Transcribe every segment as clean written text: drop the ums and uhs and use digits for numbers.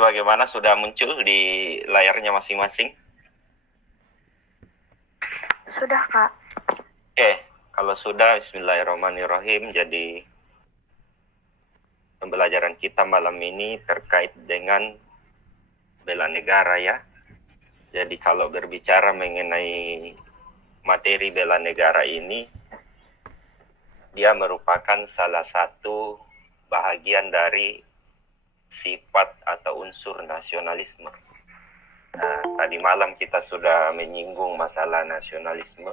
bagaimana, sudah muncul di layarnya masing-masing? Sudah, Kak. Oke, kalau sudah, bismillahirrahmanirrahim. Jadi, pembelajaran kita malam ini terkait dengan bela negara ya. Jadi, kalau berbicara mengenai materi bela negara ini, dia merupakan salah satu bahagian dari sifat atau unsur nasionalisme. Nah, tadi malam kita sudah menyinggung masalah nasionalisme,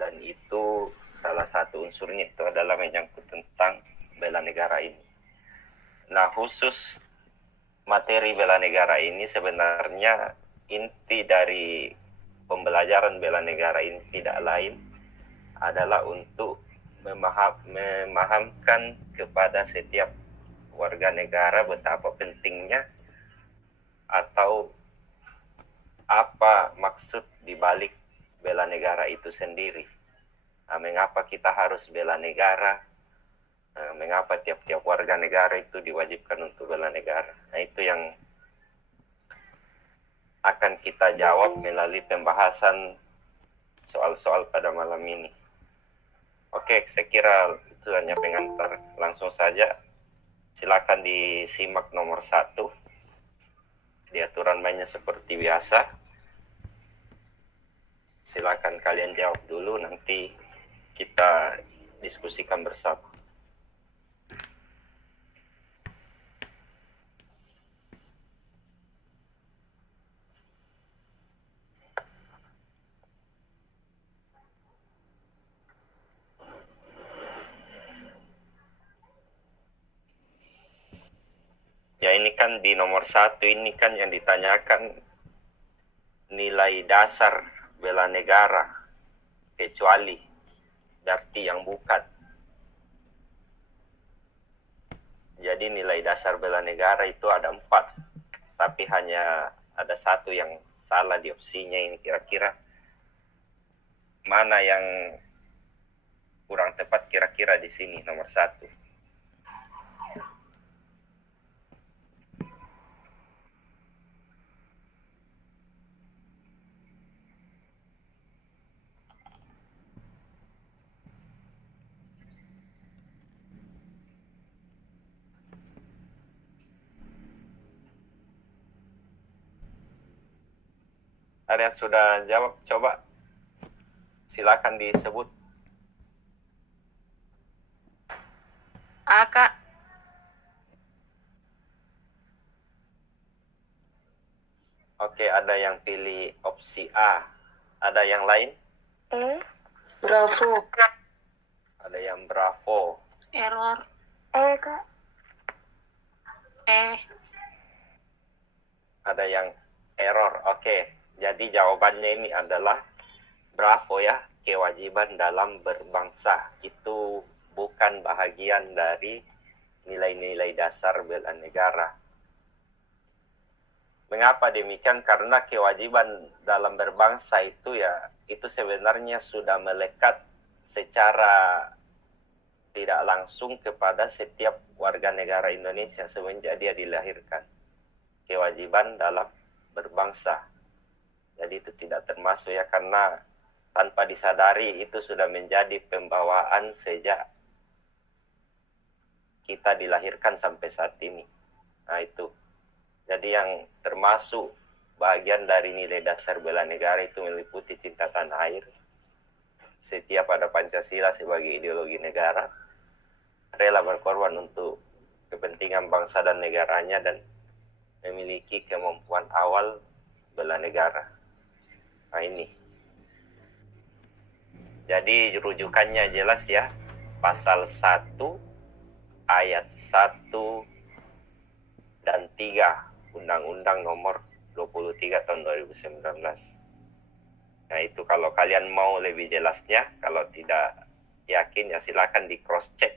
dan itu salah satu unsurnya itu adalah menyangkut tentang bela negara ini. Nah, khusus materi bela negara ini sebenarnya inti dari pembelajaran bela negara ini tidak lain adalah untuk memahamkan kepada setiap warga negara betapa pentingnya atau apa maksud dibalik bela negara itu sendiri. Nah, mengapa kita harus bela negara? Nah, mengapa tiap-tiap warga negara itu diwajibkan untuk bela negara? Nah, itu yang akan kita jawab melalui pembahasan soal-soal pada malam ini. Oke, saya kira itu hanya pengantar. Langsung saja, silakan disimak nomor 1. Di aturan mainnya seperti biasa. Silakan kalian jawab dulu, nanti kita diskusikan bersama. Ya, ini kan di nomor 1 ini kan yang ditanyakan nilai dasar bela negara, kecuali berarti yang bukan. Jadi nilai dasar bela negara itu ada 4, tapi hanya ada 1 yang salah di opsinya. Ini kira-kira mana yang kurang tepat kira-kira di sini nomor 1? Ada yang sudah jawab? Coba silakan disebut. Kak. Oke, ada yang pilih opsi A. Ada yang lain? Bravo. Ada yang bravo. Error. Kak. Ada yang error. Oke, jadi jawabannya ini adalah bravo ya. Kewajiban dalam berbangsa itu bukan bahagian dari nilai-nilai dasar bela negara. Mengapa demikian? Karena kewajiban dalam berbangsa itu ya, itu sebenarnya sudah melekat secara tidak langsung kepada setiap warga negara Indonesia semenjak dia dilahirkan. Kewajiban dalam berbangsa. Jadi itu tidak termasuk ya, karena tanpa disadari itu sudah menjadi pembawaan sejak kita dilahirkan sampai saat ini. Nah itu. Jadi yang termasuk bagian dari nilai dasar bela negara itu meliputi cinta tanah air, setia pada Pancasila sebagai ideologi negara, rela berkorban untuk kepentingan bangsa dan negaranya, dan memiliki kemampuan awal bela negara. Nah ini. Jadi rujukannya jelas ya, pasal 1 ayat 1 dan 3 Undang-Undang nomor 23 tahun 2019. Nah itu kalau kalian mau lebih jelasnya, kalau tidak yakin ya silakan di cross check,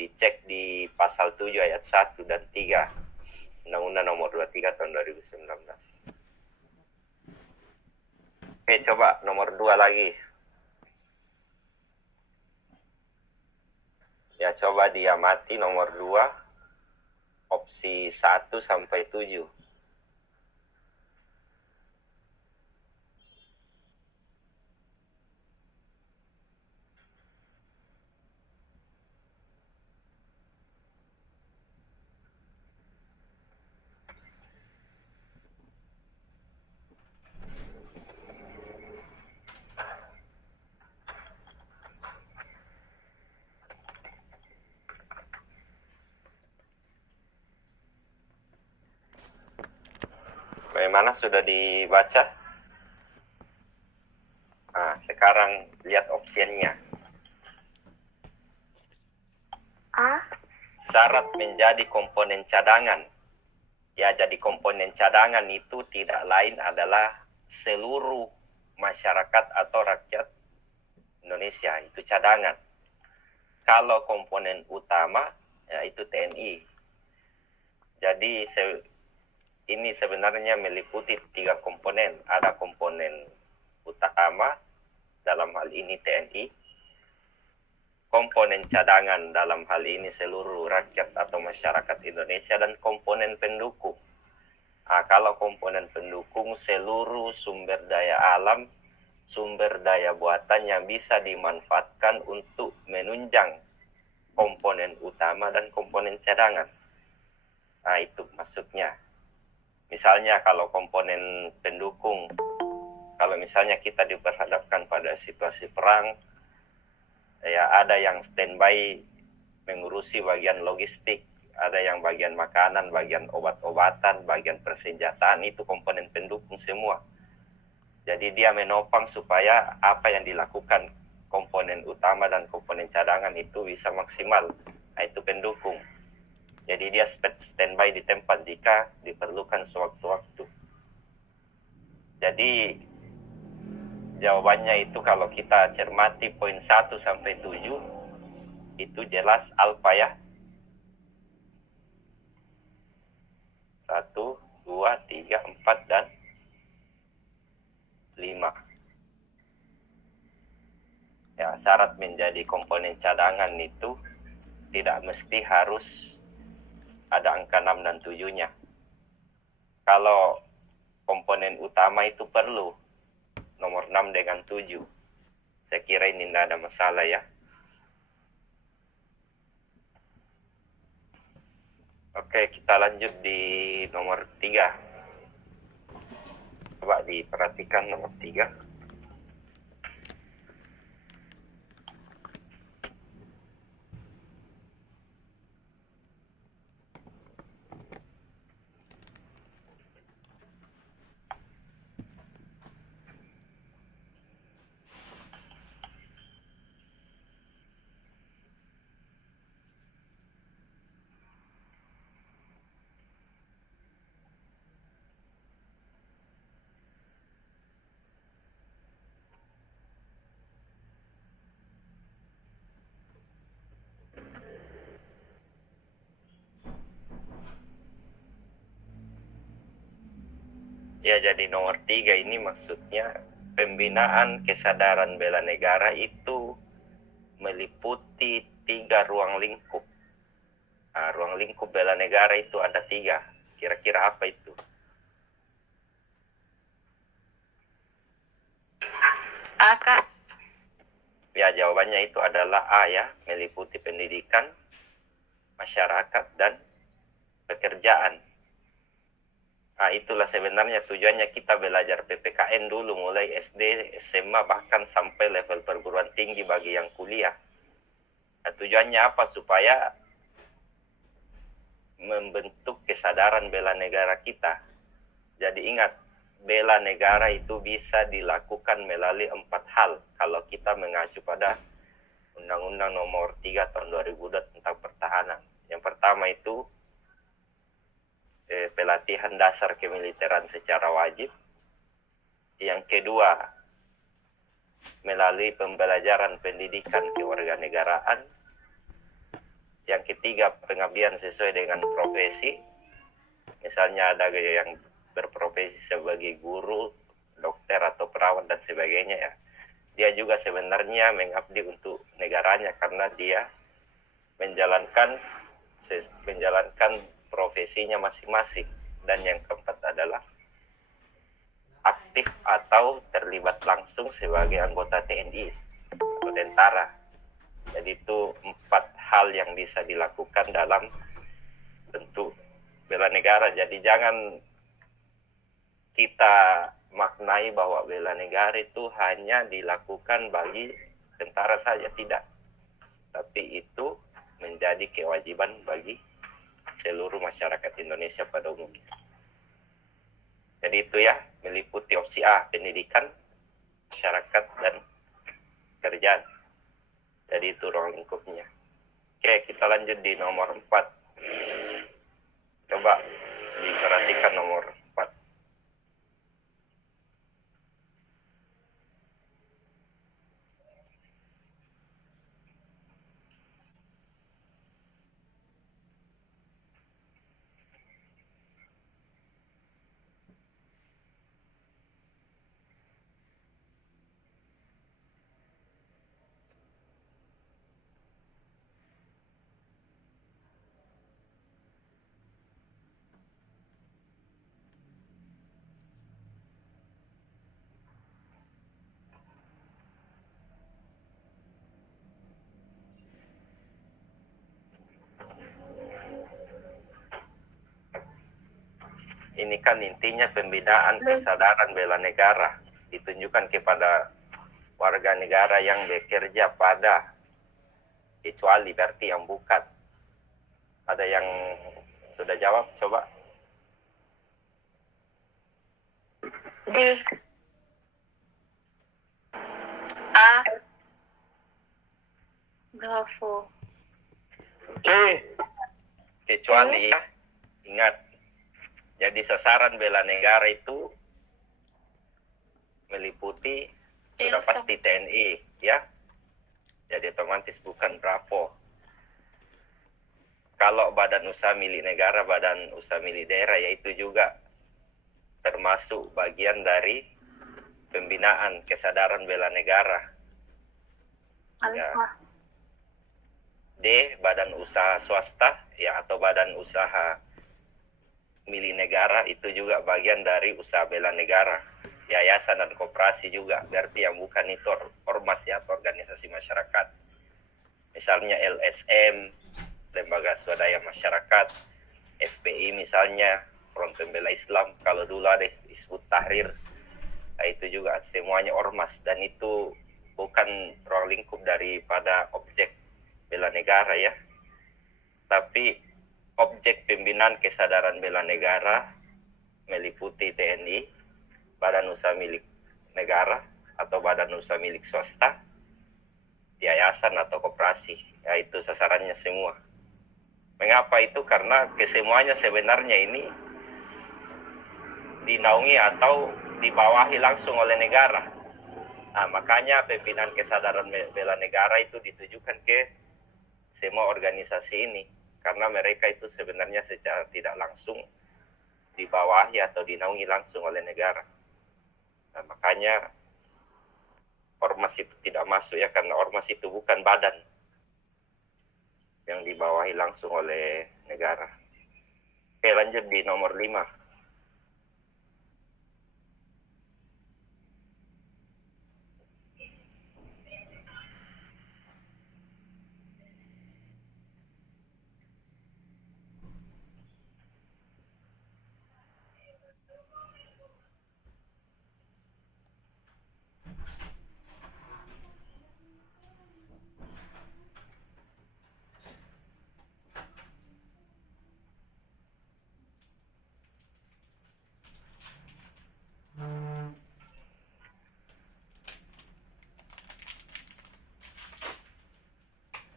dicek di pasal 7 ayat 1 dan 3 Undang-Undang nomor 23 tahun 2019. Oke, coba nomor 2 lagi. Ya, coba diamati nomor 2. opsi 1 sampai 7. Bagaimana, sudah dibaca? Nah, sekarang lihat opsinya. A. Syarat menjadi komponen cadangan. Ya, jadi komponen cadangan itu tidak lain adalah seluruh masyarakat atau rakyat Indonesia, itu cadangan. Kalau komponen utama, ya itu TNI. Jadi ini sebenarnya meliputi 3 komponen. Ada komponen utama, dalam hal ini TNI. Komponen cadangan, dalam hal ini seluruh rakyat atau masyarakat Indonesia. Dan komponen pendukung. Nah, kalau komponen pendukung, seluruh sumber daya alam, sumber daya buatan yang bisa dimanfaatkan untuk menunjang komponen utama dan komponen cadangan. Nah, itu maksudnya. Misalnya kalau komponen pendukung, kalau misalnya kita diperhadapkan pada situasi perang, ya ada yang standby mengurusi bagian logistik, ada yang bagian makanan, bagian obat-obatan, bagian persenjataan, itu komponen pendukung semua. Jadi dia menopang supaya apa yang dilakukan komponen utama dan komponen cadangan itu bisa maksimal. Nah, itu pendukung. Jadi dia standby di tempat jika diperlukan sewaktu-waktu. Jadi jawabannya itu kalau kita cermati poin 1 sampai 7, itu jelas alfa ya. 1, 2, 3, 4, dan 5. Ya, syarat menjadi komponen cadangan itu tidak mesti harus ada angka 6 dan 7-nya. Kalau komponen utama itu perlu nomor 6 dengan 7. Saya kira ini tidak ada masalah ya. Oke, kita lanjut di nomor 3. Coba diperhatikan nomor 3. Ya, jadi nomor 3 ini maksudnya pembinaan kesadaran bela negara itu meliputi 3 ruang lingkup. Nah, ruang lingkup bela negara itu ada 3. Kira-kira apa itu? A, Kak. Ya, jawabannya itu adalah A ya, meliputi pendidikan, masyarakat, dan pekerjaan. Nah, itulah sebenarnya tujuannya kita belajar PPKN dulu, mulai SD, SMA, bahkan sampai level perguruan tinggi bagi yang kuliah. Nah, tujuannya apa? Supaya membentuk kesadaran bela negara kita. Jadi ingat, bela negara itu bisa dilakukan melalui 4 hal kalau kita mengacu pada Undang-Undang Nomor 3 Tahun 2002 tentang pertahanan. Yang pertama itu pelatihan dasar kemiliteran secara wajib. Yang kedua, melalui pembelajaran pendidikan kewarganegaraan. Yang ketiga, pengabdian sesuai dengan profesi. Misalnya ada yang berprofesi sebagai guru, dokter atau perawat dan sebagainya ya. Dia juga sebenarnya mengabdi untuk negaranya karena dia menjalankan profesinya masing-masing. Dan yang keempat adalah aktif atau terlibat langsung sebagai anggota TNI atau tentara. Jadi itu 4 hal yang bisa dilakukan dalam bentuk bela negara. Jadi jangan kita maknai bahwa bela negara itu hanya dilakukan bagi tentara saja, tidak. Tapi itu menjadi kewajiban bagi seluruh masyarakat Indonesia pada umumnya. Jadi itu ya, meliputi opsi A, pendidikan, masyarakat, dan kerjaan. Jadi itu ruang lingkupnya. Oke, kita lanjut di nomor 4. Coba diperhatikan nomor 4. Ini kan intinya pembinaan kesadaran bela negara ditunjukkan kepada warga negara yang bekerja pada, kecuali berarti yang bukan. Ada yang sudah jawab? Coba. D. A. Bravo. Oke. Kecuali ya, ingat. Jadi sasaran bela negara itu meliputi sudah pasti TNI, ya. Jadi otomatis bukan Bravo. Kalau badan usaha milik negara, badan usaha milik daerah, yaitu juga termasuk bagian dari pembinaan kesadaran bela negara. Ya. D, badan usaha swasta, ya, atau badan usaha milik negara, itu juga bagian dari usaha bela negara. Yayasan dan koperasi juga, berarti yang bukan itu ormas, ya, atau organisasi masyarakat. Misalnya LSM, Lembaga Swadaya Masyarakat, FPI misalnya, Front Pembela Islam, kalau dulu ada Hizbut Tahrir, nah itu juga semuanya ormas, dan itu bukan ruang lingkup daripada objek bela negara, ya. Tapi objek pembinaan kesadaran bela negara meliputi TNI, badan usaha milik negara atau badan usaha milik swasta, yayasan atau koperasi. Ya, itu sasarannya semua. Mengapa itu? Karena kesemuanya sebenarnya ini dinaungi atau dibawahi langsung oleh negara. Nah, makanya pembinaan kesadaran bela negara itu ditujukan ke semua organisasi ini. Karena mereka itu sebenarnya secara tidak langsung dibawahi atau dinaungi langsung oleh negara. Nah, makanya ormas itu tidak masuk, ya, karena ormas itu bukan badan yang dibawahi langsung oleh negara. Oke, lanjut di nomor 5.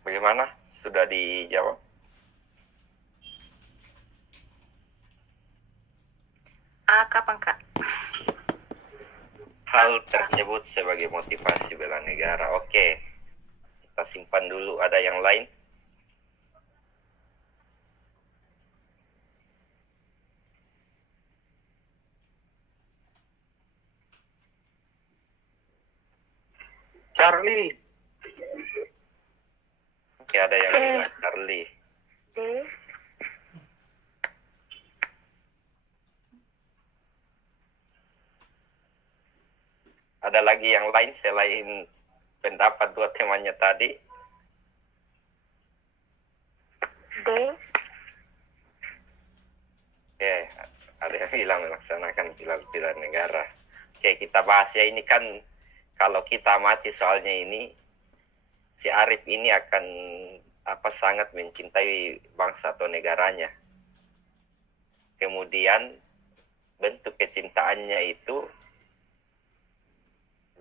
Bagaimana? Sudah dijawab? A. Kapan, Kak? Hal tersebut sebagai motivasi bela negara. Oke, kita simpan dulu. Ada yang lain? Charlie. Oke, ada yang bilang Charlie. D. Ada lagi yang lain selain pendapat dua temannya tadi? D. Oke, ada yang bilang melaksanakan pilar-pilar negara. Oke, kita bahas ya, ini kan kalau kita amati soalnya ini, si Arif ini akan sangat mencintai bangsa atau negaranya. Kemudian bentuk kecintaannya itu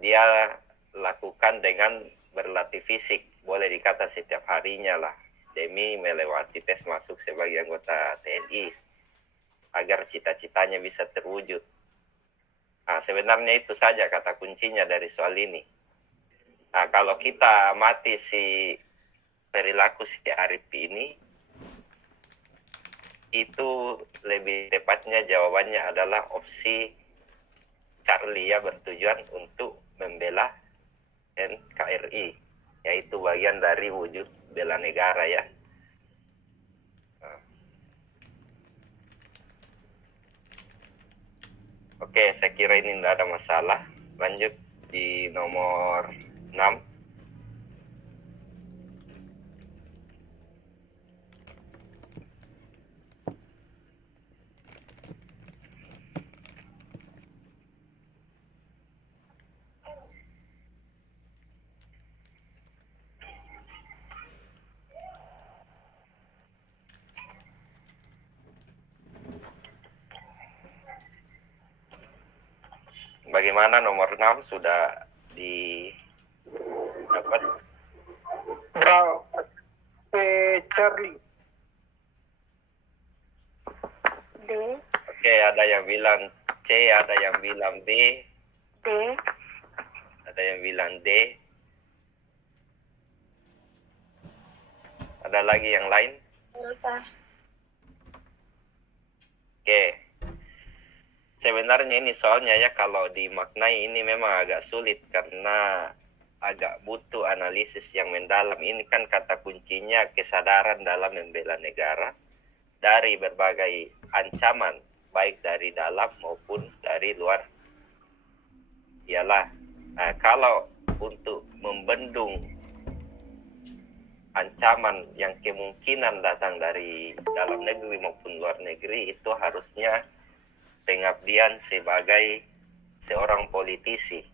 dia lakukan dengan berlatih fisik, boleh dikata setiap harinya lah, demi melewati tes masuk sebagai anggota TNI agar cita-citanya bisa terwujud. Nah, sebenarnya itu saja kata kuncinya dari soal ini. Nah, kalau kita amati si perilaku si Arif ini, itu lebih tepatnya jawabannya adalah opsi Charlie ya, bertujuan untuk membela NKRI, yaitu bagian dari wujud bela negara ya. Oke, saya kira ini tidak ada masalah. Lanjut di nomor 6. Bagaimana nomor 6 sudah didapat? Bravo. Charlie. D. Oke, ada yang bilang C, ada yang bilang B, D. ada yang bilang D. Ada lagi yang lain? Delta. Oke. Sebenarnya ini soalnya ya, kalau dimaknai ini memang agak sulit karena agak butuh analisis yang mendalam. Ini kan kata kuncinya kesadaran dalam membela negara dari berbagai ancaman, baik dari dalam maupun dari luar. Ialah, kalau untuk membendung ancaman yang kemungkinan datang dari dalam negeri maupun luar negeri, itu harusnya pengabdian sebagai seorang politisi.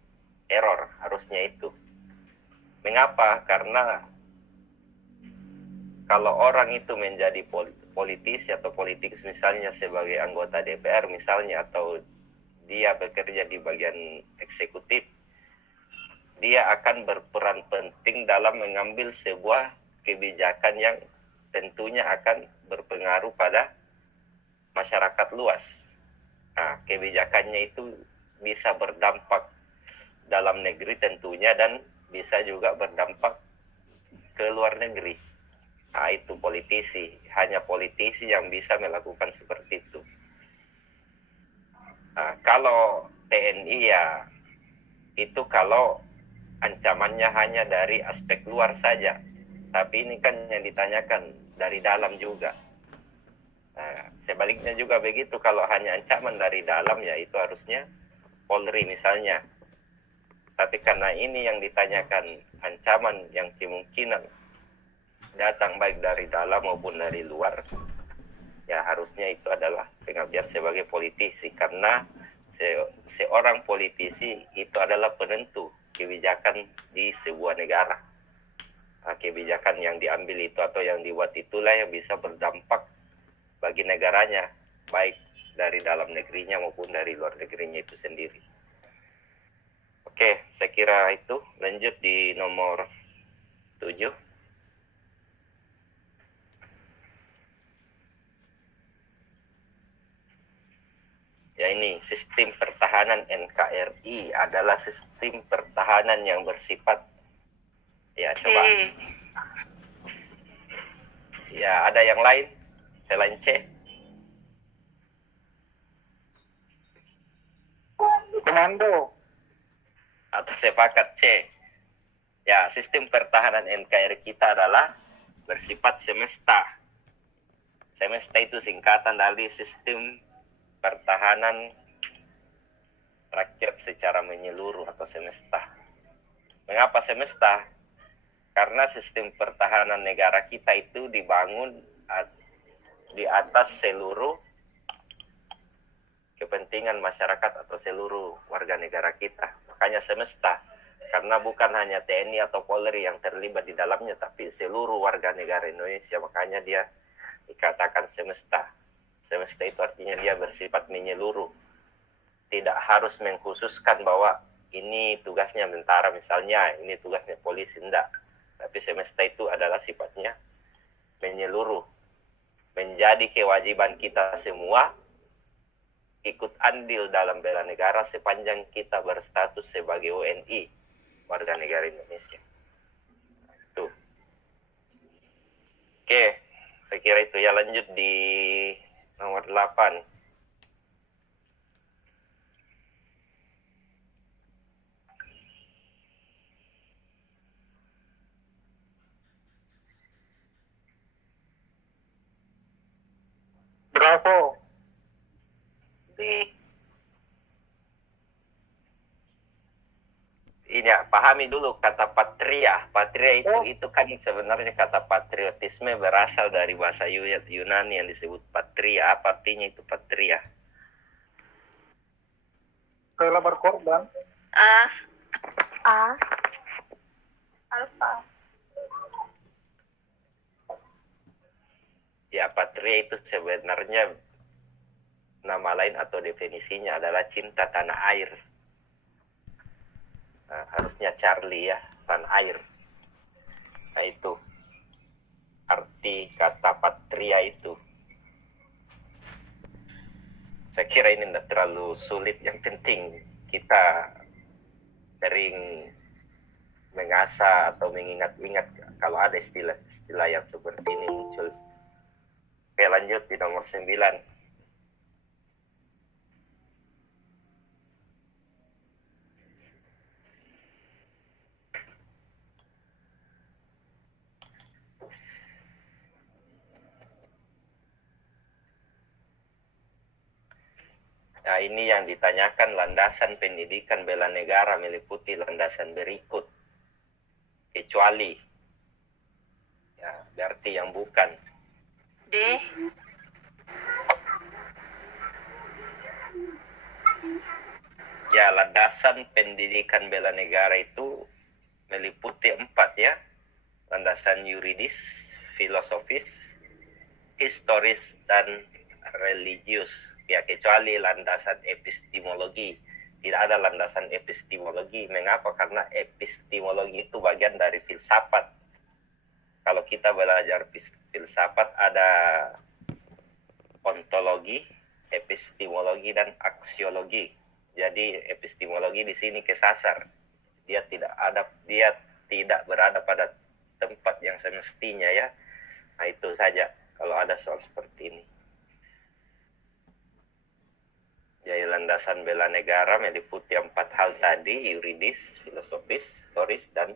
Error harusnya itu. Mengapa? Karena kalau orang itu menjadi politisi atau politikus, misalnya sebagai anggota DPR misalnya, atau dia bekerja di bagian eksekutif, dia akan berperan penting dalam mengambil sebuah kebijakan yang tentunya akan berpengaruh pada masyarakat luas. Nah, kebijakannya itu bisa berdampak dalam negeri tentunya, dan bisa juga berdampak ke luar negeri. Nah, itu politisi. Hanya politisi yang bisa melakukan seperti itu. Nah, kalau TNI ya, itu kalau ancamannya hanya dari aspek luar saja. Tapi ini kan yang ditanyakan dari dalam juga. Nah, sebaliknya juga begitu, kalau hanya ancaman dari dalam ya itu harusnya Polri misalnya. Tapi karena ini yang ditanyakan ancaman yang kemungkinan datang baik dari dalam maupun dari luar, ya harusnya itu adalah pengabdian sebagai politisi, karena seorang politisi itu adalah penentu kebijakan di sebuah negara. Nah, kebijakan yang diambil itu atau yang dibuat itulah yang bisa berdampak bagi negaranya, baik dari dalam negerinya maupun dari luar negerinya itu sendiri. Oke, saya kira itu. Lanjut di nomor 7. Ya, ini sistem pertahanan NKRI adalah sistem pertahanan yang bersifat, ya C. coba. Ya, ada yang lain selain C? Komando. Atau sepakat C? Ya, sistem pertahanan NKRI kita adalah bersifat semesta. Semesta itu singkatan dari sistem pertahanan rakyat secara menyeluruh atau semesta. Mengapa semesta? Karena sistem pertahanan negara kita itu dibangun di atas seluruh kepentingan masyarakat atau seluruh warga negara kita. Makanya semesta, karena bukan hanya TNI atau Polri yang terlibat di dalamnya, tapi seluruh warga negara Indonesia. Makanya dia dikatakan semesta. Semesta itu artinya dia bersifat menyeluruh. Tidak harus mengkhususkan bahwa ini tugasnya tentara misalnya, ini tugasnya polisi, enggak. Tapi semesta itu adalah sifatnya menyeluruh. Menjadi kewajiban kita semua ikut andil dalam bela negara sepanjang kita berstatus sebagai WNI, warga negara Indonesia. Tuh. Oke, saya kira itu ya. Lanjut di nomor 8. Bravo. B. Ini ya, pahami dulu kata patria. Patria itu kan sebenarnya kata patriotisme berasal dari bahasa Yunani yang disebut patria. Apa artinya itu patria? Rela berkorban. A. Alfa. Ya, patria itu sebenarnya nama lain atau definisinya adalah cinta tanah air. Nah, harusnya Charlie ya, tanah air. Nah, itu arti kata patria itu. Saya kira ini tidak terlalu sulit. Yang penting kita sering mengasah atau mengingat-ingat kalau ada istilah-istilah yang seperti ini muncul. Oke, lanjut di nomor 9. Nah, ini yang ditanyakan, landasan pendidikan bela negara meliputi landasan berikut. Kecuali. Ya, berarti yang bukan. D. Ya, landasan pendidikan bela negara itu meliputi 4 ya. Landasan yuridis, filosofis, historis, dan religius. Ya, kecuali landasan epistemologi. Tidak ada landasan epistemologi. Mengapa? Karena epistemologi itu bagian dari filsafat. Kalau kita belajar filsafat ada ontologi, epistemologi, dan aksiologi. Jadi epistemologi di sini kesasar. Dia tidak berada pada tempat yang semestinya ya. Nah, itu saja kalau ada soal seperti ini. Jadi landasan bela negara meliputi 4 hal tadi, yuridis, filosofis, historis, dan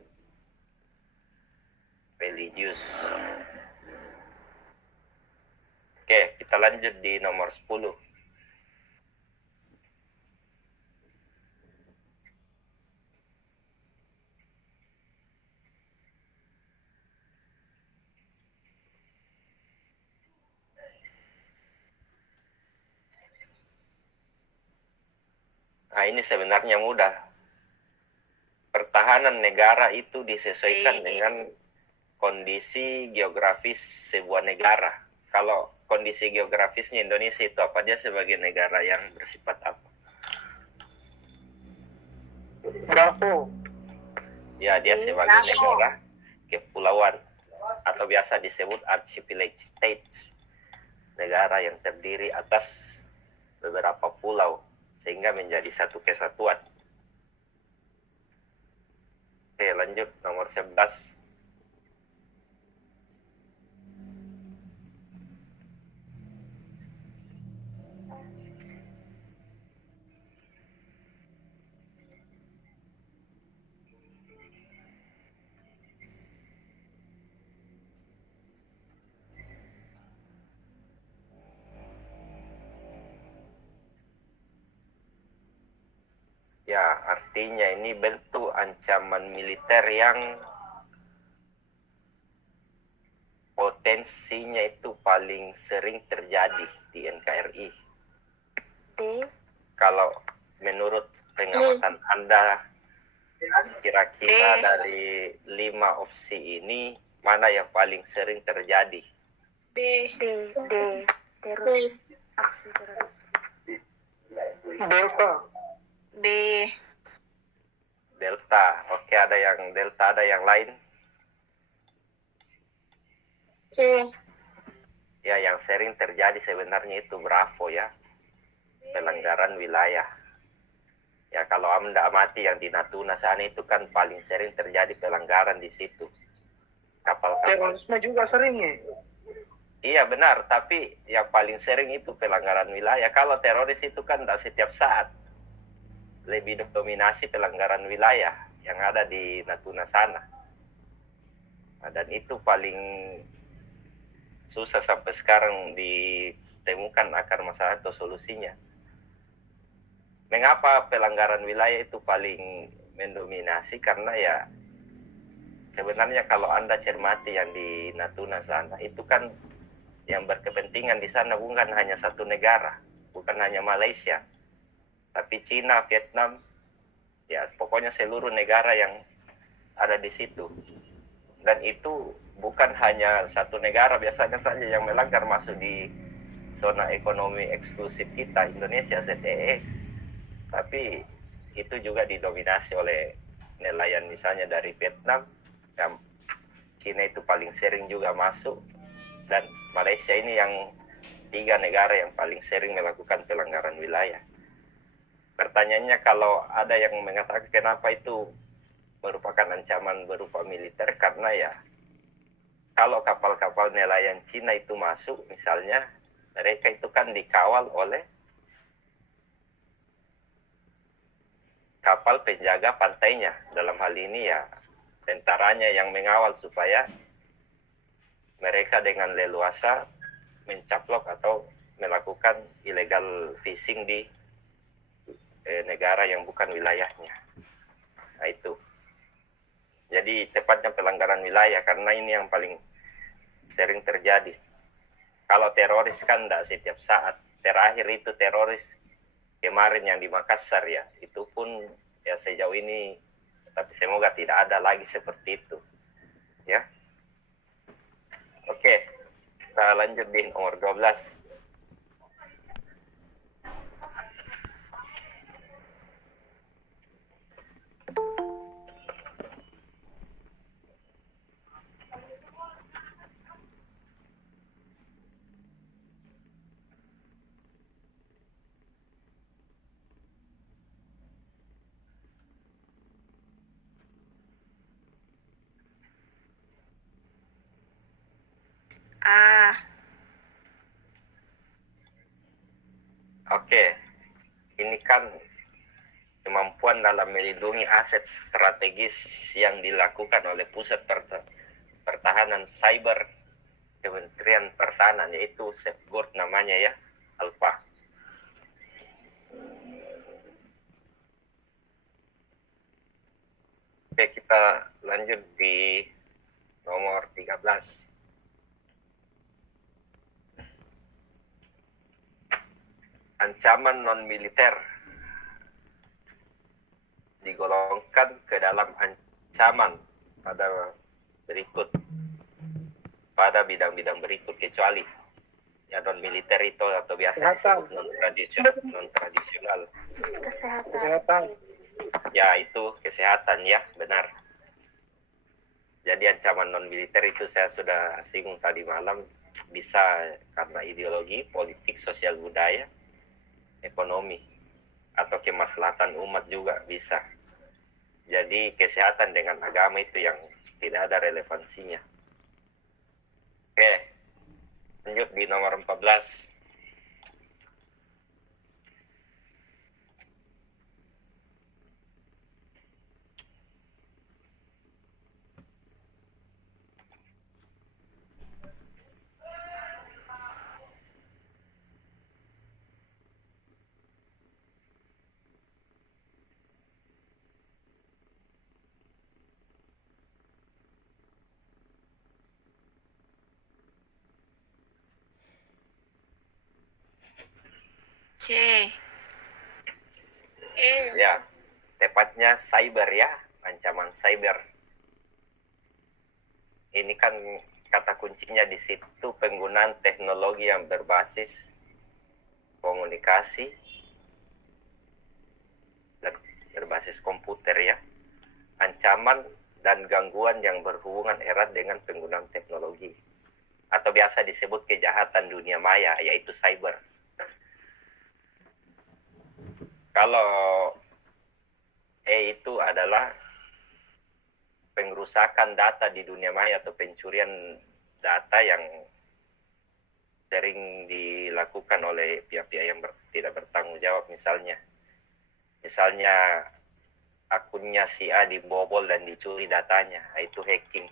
religius. Oke, kita lanjut di nomor 10. Nah, ini sebenarnya mudah. Pertahanan negara itu disesuaikan dengan kondisi geografis sebuah negara. Kalau kondisi geografisnya Indonesia itu apa? Dia sebagai negara yang bersifat apa? Bravo. Ya, dia sebagai negara kepulauan atau biasa disebut archipelago state. Negara yang terdiri atas beberapa pulau sehingga menjadi satu kesatuan. Oke, lanjut nomor 11. artinya ini bentuk ancaman militer yang potensinya itu paling sering terjadi di NKRI. Kalau menurut pengamatan Anda, kira-kira dari 5 opsi ini, mana yang paling sering terjadi? B. Teroris. Aksi teroris. Delta. B. Delta. Oke, ada yang Delta, ada yang lain? C. Ya, yang sering terjadi sebenarnya itu Bravo ya. Pelanggaran wilayah. Ya, kalau Anda amati yang di Natuna sana itu kan paling sering terjadi pelanggaran di situ. Kapal-kapal. Terorisme juga sering ya. Iya benar, tapi yang paling sering itu pelanggaran wilayah. Kalau teroris itu kan tidak setiap saat. Lebih dominasi pelanggaran wilayah yang ada di Natuna sana. Nah, dan itu paling susah sampai sekarang ditemukan akar masalah atau solusinya. Mengapa pelanggaran wilayah itu paling mendominasi? Karena ya sebenarnya kalau Anda cermati yang di Natuna sana, itu kan yang berkepentingan di sana bukan hanya satu negara, bukan hanya Malaysia, tapi Cina, Vietnam, ya pokoknya seluruh negara yang ada di situ. Dan itu bukan hanya satu negara biasanya saja yang melanggar masuk di zona ekonomi eksklusif kita, Indonesia, ZEE. Tapi itu juga didominasi oleh nelayan misalnya dari Vietnam, yang Cina itu paling sering juga masuk, dan Malaysia ini yang 3 negara yang paling sering melakukan pelanggaran wilayah. Pertanyaannya, kalau ada yang mengatakan kenapa itu merupakan ancaman berupa militer, karena ya kalau kapal-kapal nelayan Cina itu masuk misalnya, mereka itu kan dikawal oleh kapal penjaga pantainya. Dalam hal ini ya tentaranya yang mengawal supaya mereka dengan leluasa mencaplok atau melakukan illegal fishing di negara yang bukan wilayahnya. Nah itu. Jadi tepatnya pelanggaran wilayah, karena ini yang paling sering terjadi. Kalau teroris kan tidak setiap saat. Terakhir itu teroris kemarin yang di Makassar ya, itu pun ya sejauh ini, tapi semoga tidak ada lagi seperti itu ya. Oke, kita lanjut di nomor 12. A. Oke, ini kan kemampuan dalam melindungi aset strategis yang dilakukan oleh Pusat Pertahanan Cyber Kementerian Pertahanan, yaitu Safeguard namanya ya, Alpha. Oke, kita lanjut di nomor 13. Ancaman non-militer digolongkan ke dalam ancaman pada bidang-bidang berikut, kecuali ya non-militer itu atau biasa disebut non-tradisional. Kesehatan. Ya itu kesehatan ya, benar. Jadi ancaman non-militer itu saya sudah singgung tadi malam, bisa karena ideologi, politik, sosial budaya, ekonomi, atau kemaslahatan umat juga bisa. Jadi kesehatan dengan agama itu yang tidak ada relevansinya. Oke, lanjut di nomor 14. Ya, tepatnya cyber ya, ancaman cyber. Ini kan kata kuncinya di situ penggunaan teknologi yang berbasis komunikasi dan berbasis komputer ya. Ancaman dan gangguan yang berhubungan erat dengan penggunaan teknologi atau biasa disebut kejahatan dunia maya, yaitu cyber. Kalau itu adalah pengrusakan data di dunia maya atau pencurian data yang sering dilakukan oleh pihak-pihak yang tidak bertanggung jawab. Misalnya akunnya si A dibobol dan dicuri datanya, itu hacking.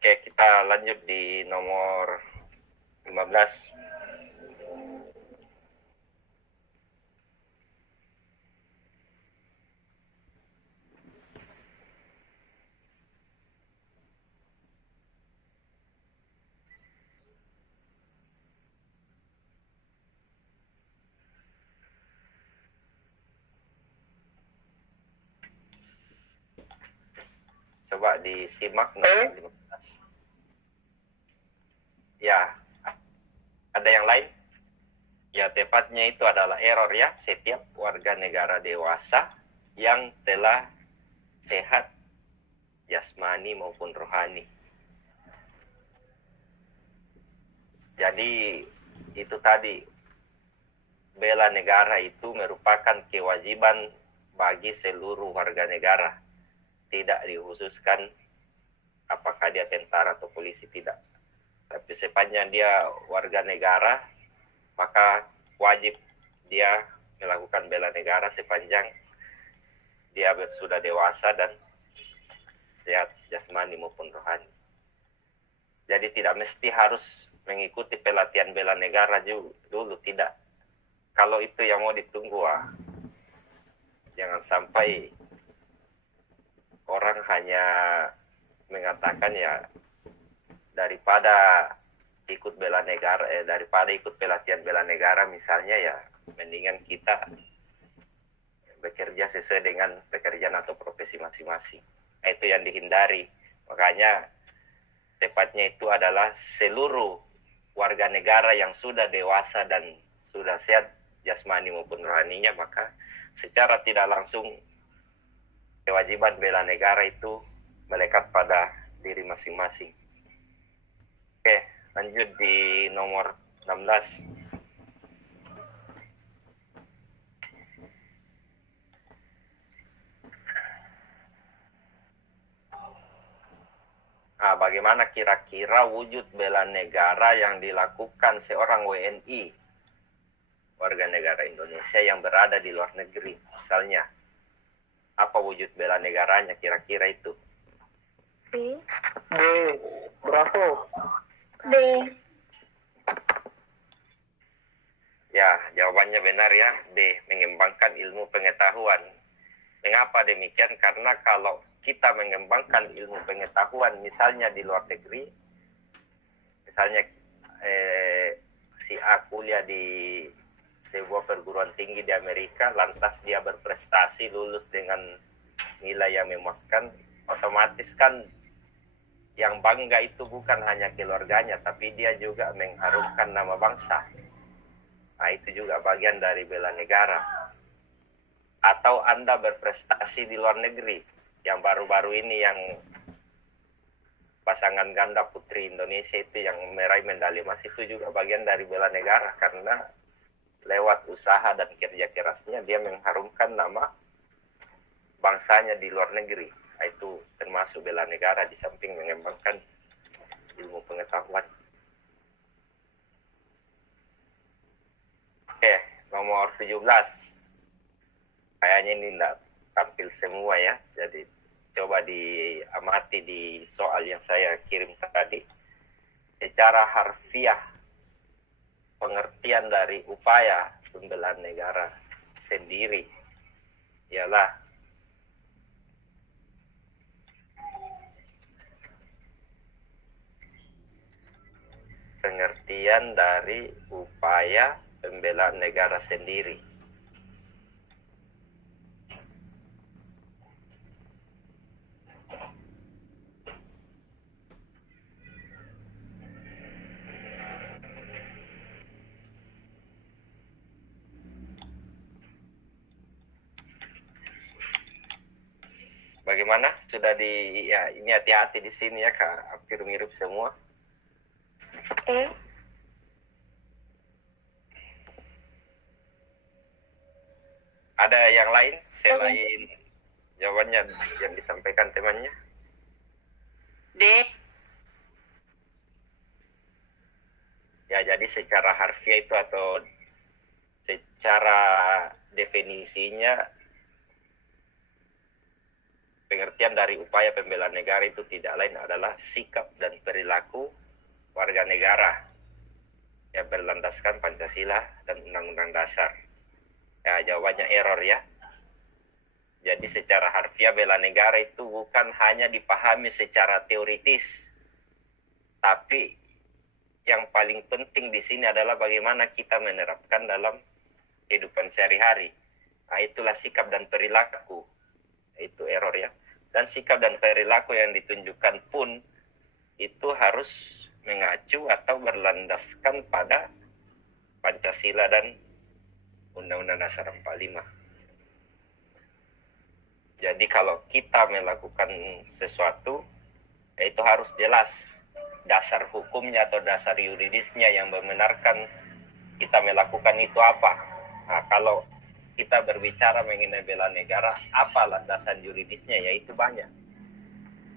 Oke, kita lanjut di nomor 15. Coba disimak nomor 15. Ya, ada yang lain? Ya, tepatnya itu adalah error ya. Setiap warga negara dewasa yang telah sehat jasmani maupun rohani. Jadi itu tadi, bela negara itu merupakan kewajiban bagi seluruh warga negara. Tidak dikhususkan apakah dia tentara atau polisi, tidak. Tapi sepanjang dia warga negara, maka wajib dia melakukan bela negara sepanjang dia sudah dewasa dan sehat jasmani maupun rohani. Jadi tidak mesti harus mengikuti pelatihan bela negara dulu, tidak. Kalau itu yang mau ditunggu, jangan sampai orang hanya mengatakan ya daripada ikut bela negara, daripada ikut pelatihan bela negara misalnya, ya mendingan kita bekerja sesuai dengan pekerjaan atau profesi masing-masing. Itu yang dihindari. Makanya tepatnya itu adalah seluruh warga negara yang sudah dewasa dan sudah sehat jasmani maupun rohaninya, maka secara tidak langsung kewajiban bela negara itu melekat pada diri masing-masing. Oke, lanjut di nomor 16. Nah, bagaimana kira-kira wujud bela negara yang dilakukan seorang WNI, warga negara Indonesia yang berada di luar negeri? Misalnya, apa wujud bela negaranya kira-kira itu? B. B. Bravo. D. Ya, jawabannya benar ya. D. Mengembangkan ilmu pengetahuan. Mengapa demikian? Karena kalau kita mengembangkan ilmu pengetahuan misalnya di luar negeri, misalnya si A kuliah di sebuah perguruan tinggi di Amerika, lantas dia berprestasi lulus dengan nilai yang memuaskan, otomatis kan yang bangga itu bukan hanya keluarganya, tapi dia juga mengharumkan nama bangsa. Nah, itu juga bagian dari bela negara. Atau Anda berprestasi di luar negeri, yang baru-baru ini yang pasangan ganda putri Indonesia itu yang meraih medali emas, itu juga bagian dari bela negara, karena lewat usaha dan kerja kerasnya dia mengharumkan nama bangsanya di luar negeri. Itu termasuk bela negara di samping mengembangkan ilmu pengetahuan. Oke, nomor 17. Kayaknya ini tidak tampil semua ya, jadi coba diamati di soal yang saya kirim tadi. Secara harfiah, pengertian dari upaya pembelaan negara sendiri ialah pengertian dari upaya pembelaan negara sendiri. Bagaimana? Sudah ya ini hati-hati di sini ya Kak, hampir mirip semua. E. Ada yang lain selain jawabannya yang disampaikan temannya? D. Ya, jadi secara harfiah itu atau secara definisinya pengertian dari upaya pembelaan negara itu tidak lain adalah sikap dan perilaku warga negara yang berlandaskan Pancasila dan Undang-Undang Dasar. Ya, jawabannya error ya. Jadi secara harfiah bela negara itu bukan hanya dipahami secara teoritis, tapi yang paling penting di sini adalah bagaimana kita menerapkan dalam kehidupan sehari-hari. Nah, itulah sikap dan perilaku. Itu error ya. Dan sikap dan perilaku yang ditunjukkan pun itu harus mengacu atau berlandaskan pada Pancasila dan Undang-Undang Dasar 45. Jadi kalau kita melakukan sesuatu, itu harus jelas dasar hukumnya atau dasar yuridisnya yang membenarkan kita melakukan itu apa. Nah, kalau kita berbicara mengenai bela negara, apalah dasar yuridisnya, yaitu banyak.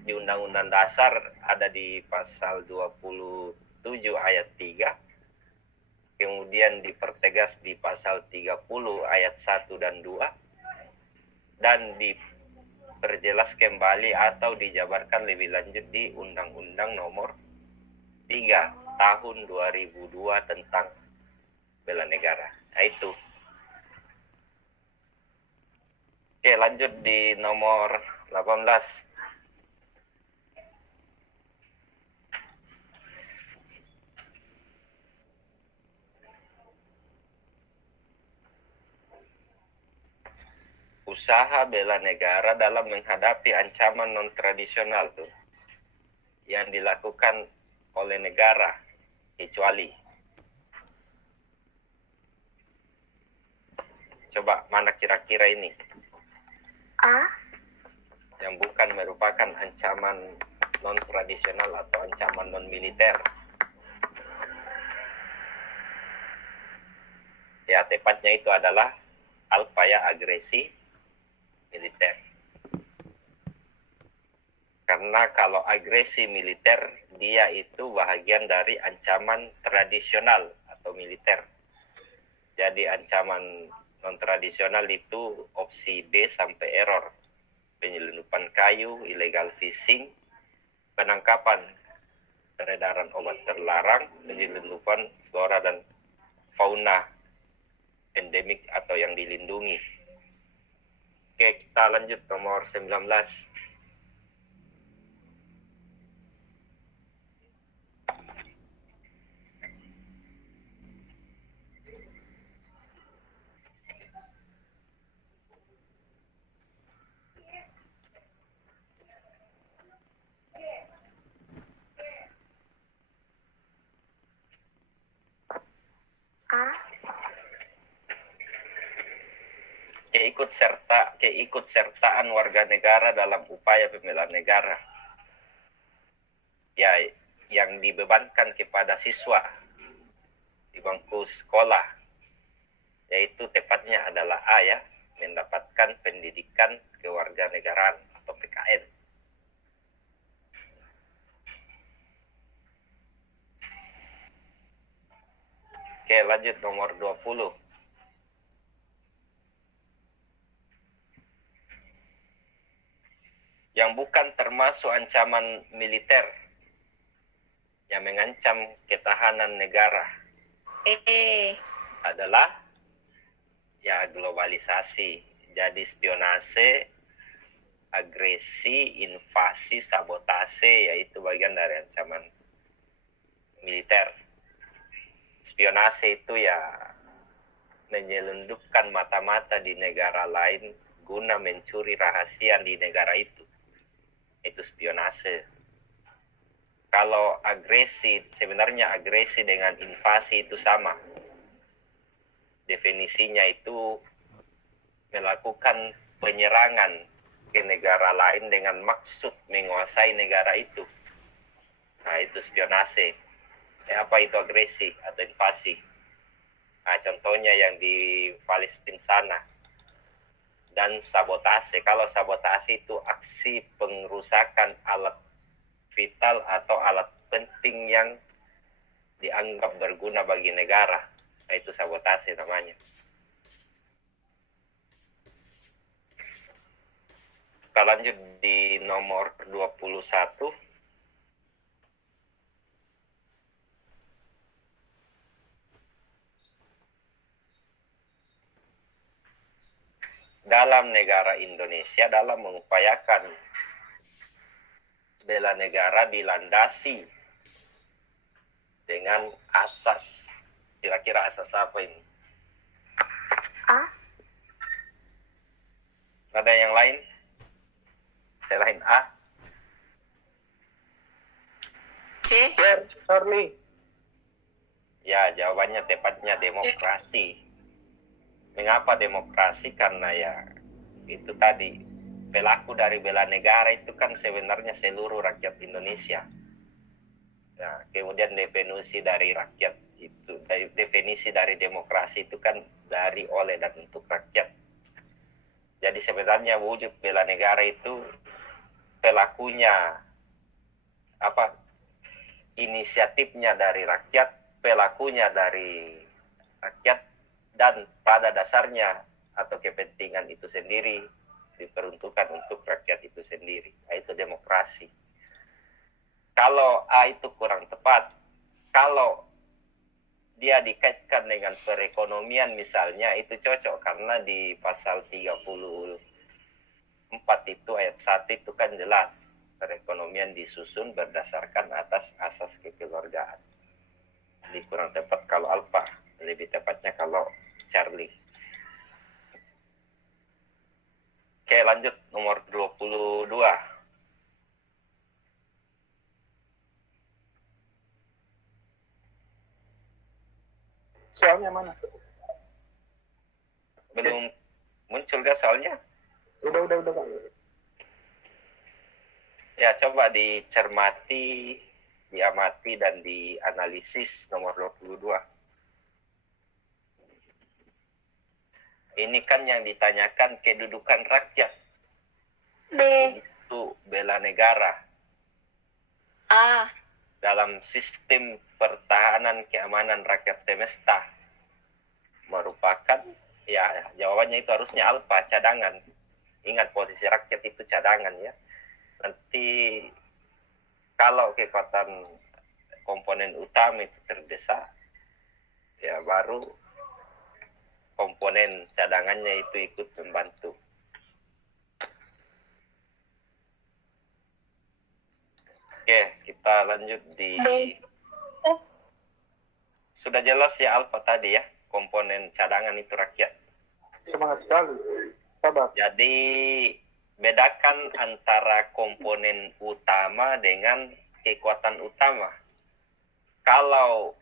Di Undang-Undang Dasar ada di pasal 27 ayat 3, kemudian dipertegas di pasal 30 ayat 1 dan 2, dan diperjelas kembali atau dijabarkan lebih lanjut di Undang-Undang Nomor 3 tahun 2002 tentang bela negara. Nah, itu. Oke, lanjut di nomor 18. Usaha bela negara dalam menghadapi ancaman non-tradisional tuh yang dilakukan oleh negara, kecuali. Coba mana kira-kira ini? A. Yang bukan merupakan ancaman non-tradisional atau ancaman non-militer. Ya, tepatnya itu adalah upaya agresi militer. Karena kalau agresi militer, dia itu bahagian dari ancaman tradisional atau militer. Jadi ancaman non-tradisional itu opsi B sampai error. Penyelundupan kayu, illegal fishing, penangkapan, peredaran obat terlarang, penyelundupan flora dan fauna endemik atau yang dilindungi. Oke, kita lanjut nomor 19. A. Keikutsertaan warga negara dalam upaya pembelaan negara. Ya, yang dibebankan kepada siswa di bangku sekolah, yaitu tepatnya adalah A ya, mendapatkan pendidikan kewarganegaraan atau PKN. Oke, lanjut nomor 20. Yang bukan termasuk ancaman militer yang mengancam ketahanan negara E. adalah ya globalisasi. Jadi spionase, agresi, invasi, sabotase, yaitu bagian dari ancaman militer. spionase itu ya menyelundupkan mata-mata di negara lain guna mencuri rahasia di negara itu. Itu spionase. Kalau agresi, sebenarnya agresi dengan invasi itu sama. Definisinya itu melakukan penyerangan ke negara lain dengan maksud menguasai negara itu. Nah, itu spionase. Apa itu agresi atau invasi? Nah, contohnya yang di Palestina sana. Dan sabotase. Kalau sabotase itu aksi pengerusakan alat vital atau alat penting yang dianggap berguna bagi negara. Nah, itu sabotase namanya. Kita lanjut di nomor 21. Dalam negara Indonesia dalam mengupayakan bela negara dilandasi dengan asas. Kira-kira asas apa ini? A. Ada yang lain? Selain A? C. Charlie. Ya, jawabannya tepatnya demokrasi. Mengapa demokrasi? Karena ya itu tadi, pelaku dari bela negara itu kan sebenarnya seluruh rakyat Indonesia. Nah, kemudian definisi dari rakyat itu, definisi dari demokrasi itu kan dari, oleh, dan untuk rakyat. Jadi sebenarnya wujud bela negara itu pelakunya apa? Inisiatifnya dari rakyat, pelakunya dari rakyat, dan pada dasarnya atau kepentingan itu sendiri diperuntukkan untuk rakyat itu sendiri. Itu demokrasi. Kalau A itu kurang tepat, kalau dia dikaitkan dengan perekonomian misalnya, itu cocok karena di pasal 34 itu ayat 1 itu kan jelas perekonomian disusun berdasarkan atas asas kekeluargaan. Jadi kurang tepat kalau Alfa, lebih tepatnya kalau Charlie. Oke, lanjut nomor 22. Soalnya mana? Belum muncul gak soalnya? Udah, Kak. Ya, coba dicermati, diamati, dan dianalisis nomor 22. Ini kan yang ditanyakan kedudukan rakyat. B. Itu bela negara. A. Dalam sistem pertahanan keamanan rakyat semesta. Merupakan, ya jawabannya itu harusnya alfa, cadangan. Ingat posisi rakyat itu cadangan ya. Nanti kalau kekuatan komponen utama itu terdesak, ya baru komponen cadangannya itu ikut membantu. Oke, kita lanjut di... Sudah jelas ya Alfa tadi ya, komponen cadangan itu rakyat. Semangat sekali. Sabar. Jadi bedakan antara komponen utama dengan kekuatan utama. Kalau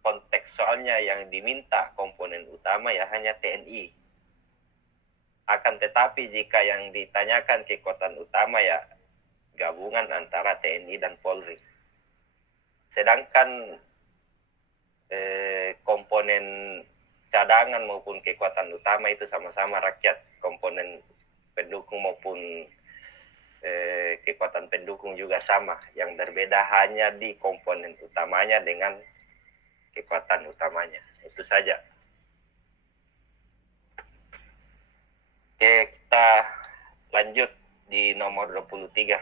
konteks soalnya yang diminta komponen utama ya hanya TNI. Akan tetapi jika yang ditanyakan kekuatan utama ya gabungan antara TNI dan Polri. Sedangkan komponen cadangan maupun kekuatan utama itu sama-sama rakyat. Komponen pendukung maupun kekuatan pendukung juga sama. Yang berbeda hanya di komponen utamanya dengan kekuatan utamanya. Itu saja. Oke, kita lanjut di nomor 23.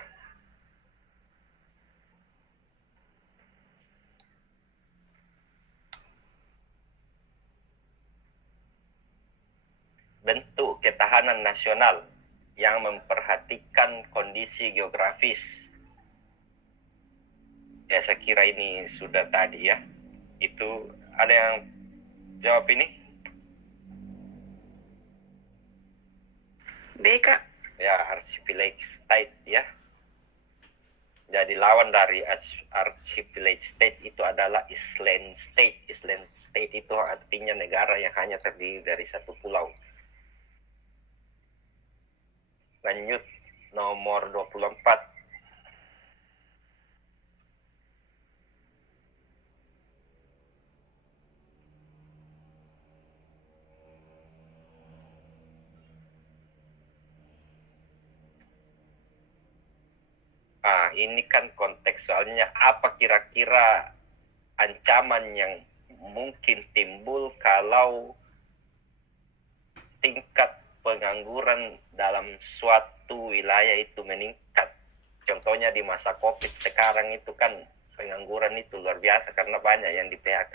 Bentuk ketahanan nasional yang memperhatikan kondisi geografis. Ya, saya kira ini sudah tadi ya. Itu Ada yang jawab ini? B, Kak. Ya, archipelago state ya. Jadi lawan dari archipelago state itu adalah island state. Island state itu artinya negara yang hanya terdiri dari satu pulau. Lanjut nomor 24. Ini kan konteks soalnya apa kira-kira ancaman yang mungkin timbul kalau tingkat pengangguran dalam suatu wilayah itu meningkat. Contohnya di masa COVID sekarang itu kan pengangguran itu luar biasa karena banyak yang di PHK.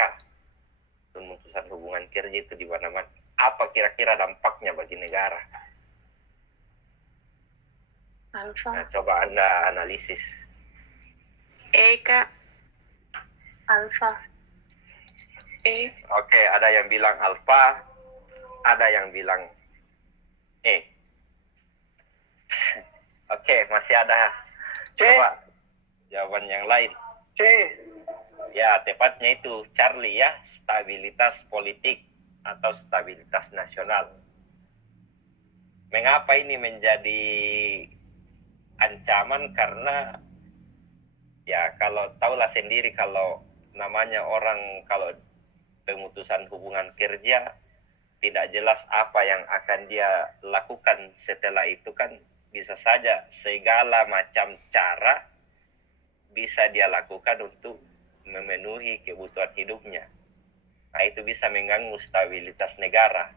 Pemutusan hubungan kerja itu di mana-mana. Apa kira-kira dampaknya bagi negara? Alfa. Nah, coba Anda analisis. E, Kak. Alfa. E. Oke, ada yang bilang alfa, ada yang bilang E. Oke, masih ada. C. Coba jawaban yang lain. C. Ya, tepatnya itu Charlie ya, stabilitas politik atau stabilitas nasional. Mengapa ini menjadi ancaman? Karena ya kalau tahulah sendiri kalau namanya orang kalau pemutusan hubungan kerja tidak jelas apa yang akan dia lakukan setelah itu kan bisa saja segala macam cara bisa dia lakukan untuk memenuhi kebutuhan hidupnya. Nah, itu bisa mengganggu stabilitas negara.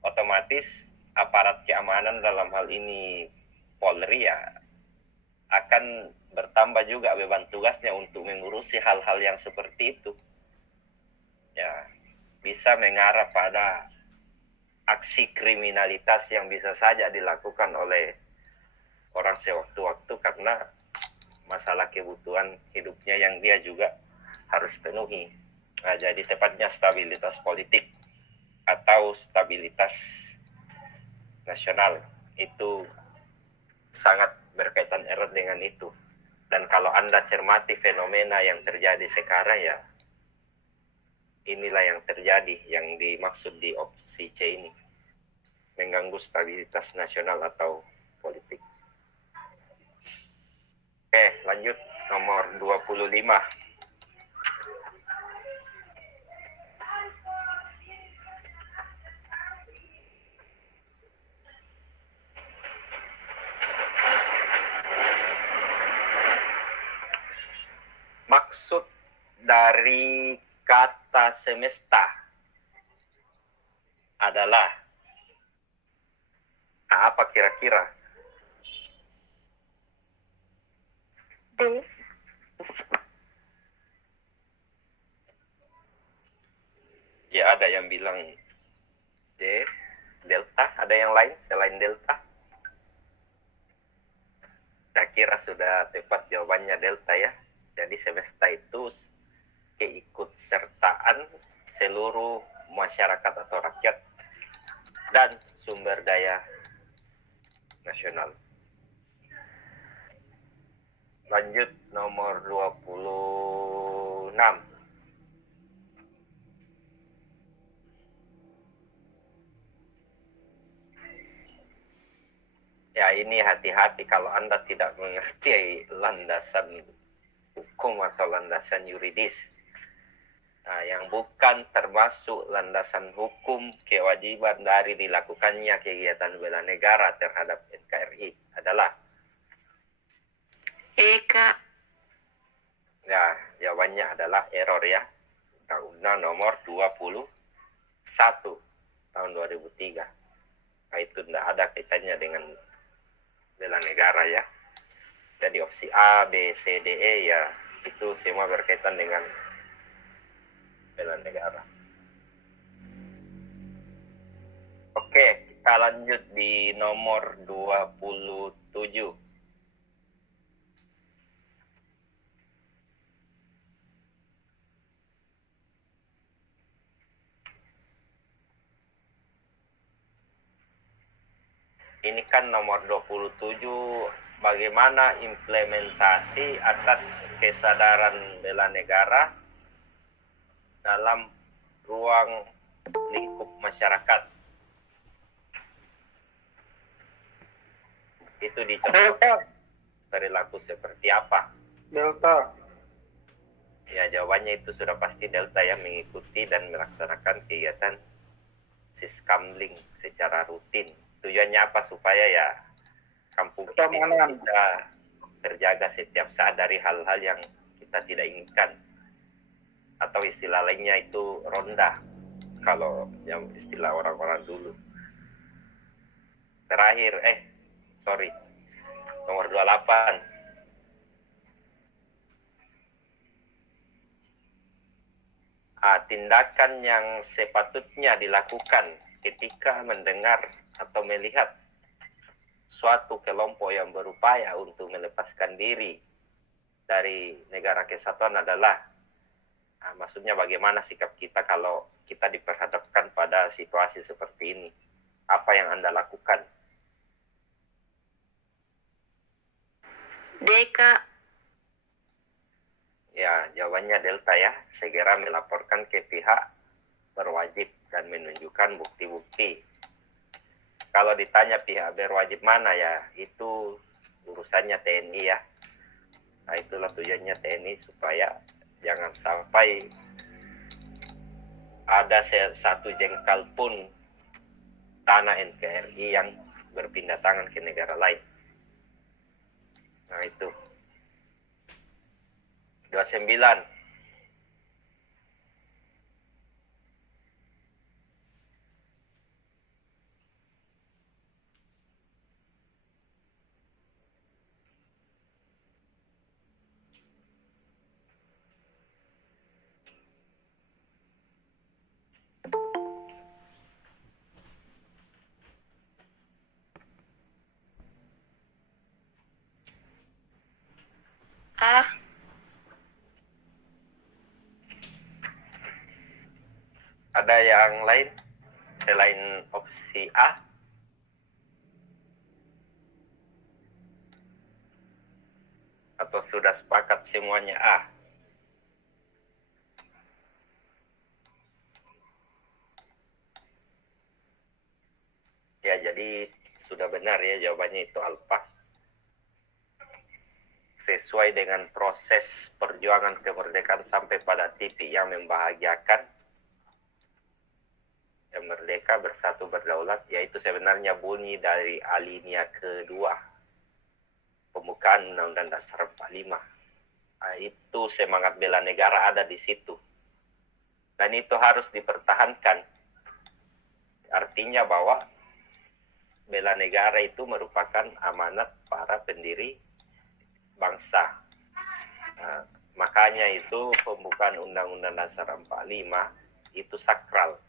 Otomatis aparat keamanan dalam hal ini Polri ya akan bertambah juga beban tugasnya untuk mengurusi hal-hal yang seperti itu. Ya, bisa mengarah pada aksi kriminalitas yang bisa saja dilakukan oleh orang sewaktu-waktu karena masalah kebutuhan hidupnya yang dia juga harus penuhi. Nah, jadi tepatnya stabilitas politik atau stabilitas nasional itu sangat berkaitan erat dengan itu. Dan kalau Anda cermati fenomena yang terjadi sekarang ya, inilah yang terjadi yang dimaksud di opsi C ini. Mengganggu stabilitas nasional atau politik. Oke, lanjut nomor 25. Maksud dari kata semesta adalah apa kira-kira? D. Ya ada yang bilang D, delta, ada yang lain selain delta? Saya kira sudah tepat jawabannya delta ya. Jadi semesta itu keikutsertaan seluruh masyarakat atau rakyat dan sumber daya nasional. Lanjut nomor 26. Ya ini hati-hati kalau Anda tidak mengerti landasan hukum atau landasan yuridis. Nah, yang bukan termasuk landasan hukum kewajiban dari dilakukannya kegiatan bela negara terhadap NKRI adalah E, Kak. ya jawabannya adalah error ya. Undang-Undang nomor 21 tahun 2003. Nah, itu tidak ada kaitannya dengan bela negara ya. Jadi opsi A, B, C, D, E ya itu semua berkaitan dengan bela negara. Oke, kita lanjut di nomor 27. ini kan nomor 27, bagaimana implementasi atas kesadaran bela negara dalam ruang lingkup masyarakat. Itu dicontoh Delta. perilaku seperti apa? Delta. Ya, jawabannya itu sudah pasti Delta ya, mengikuti dan melaksanakan kegiatan siskamling secara rutin. Tujuannya apa? Supaya ya kampung kita Keamanan. terjaga setiap saat dari hal-hal yang kita tidak inginkan. Atau istilah lainnya itu ronda, kalau yang istilah orang-orang dulu. Terakhir, nomor 28. Tindakan yang sepatutnya dilakukan ketika mendengar atau melihat suatu kelompok yang berupaya untuk melepaskan diri dari negara kesatuan adalah, maksudnya bagaimana sikap kita kalau kita diperhadapkan pada situasi seperti ini. Apa yang Anda lakukan? D, Kak. Ya, jawabannya Delta ya. Segera melaporkan ke pihak berwajib dan menunjukkan bukti-bukti. Kalau ditanya pihak berwajib mana ya, itu urusannya TNI ya. Nah, itulah tujuannya TNI, supaya jangan sampai ada satu jengkal pun tanah NKRI yang berpindah tangan ke negara lain. Nah, itu. 29. A. Ada yang lain selain opsi A? Atau sudah sepakat semuanya A? Ya, jadi sudah benar ya jawabannya itu alfa. Sesuai dengan proses perjuangan kemerdekaan sampai pada titik yang membahagiakan, yang merdeka, bersatu, berdaulat, yaitu sebenarnya bunyi dari alinea kedua pembukaan Undang-Undang Dasar 45. Nah, itu semangat bela negara ada di situ. Dan itu harus dipertahankan. Artinya bahwa bela negara itu merupakan amanat para pendiri bangsa. Nah, makanya itu pembukaan Undang-Undang Dasar 45 itu sakral.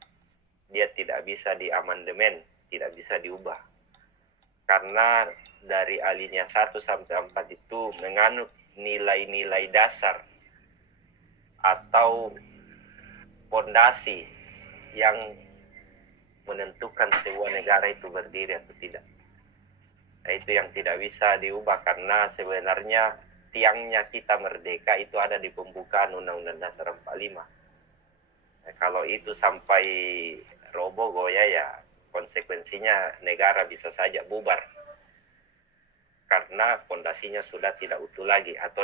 Dia tidak bisa diamandemen, tidak bisa diubah. Karena dari alinea 1 sampai 4 itu menganut nilai-nilai dasar atau fondasi yang menentukan sebuah negara itu berdiri atau tidak. Nah, itu yang tidak bisa diubah, karena sebenarnya tiangnya kita merdeka itu ada di pembukaan Undang-Undang Dasar 45. Nah, kalau itu sampai roboh goyah ya, konsekuensinya negara bisa saja bubar. Karena fondasinya sudah tidak utuh lagi, atau